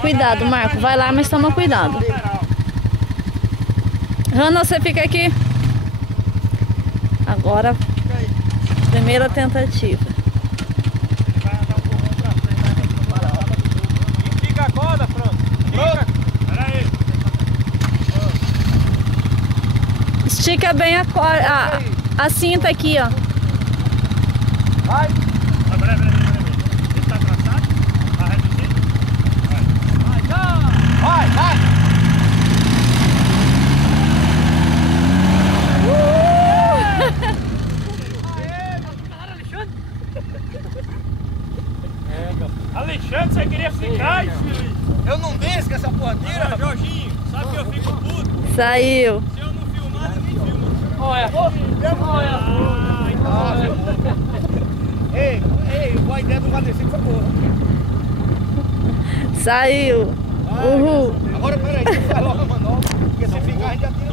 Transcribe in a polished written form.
Cuidado, Marco. Vai lá, mas toma cuidado. Rana, você fica aqui. Agora, primeira tentativa. Estica a corda, Franco. Pera aí. Estica bem a corda, a cinta aqui, ó. Vai. Peraí. Ele tá traçado? Tá reduzido? Vai, vai. Alexandre, você queria ficar, filho? Eu não desço com essa porra tira. Agora, Jorginho, sabe que eu fico puto? Saiu. Se eu não filmar, ninguém filma. Olha. Ei, boa ideia do Vadeci com essa porra. Saiu. Uhul. Agora peraí, deixa eu falar uma manobra. Porque se ficar a gente já tira.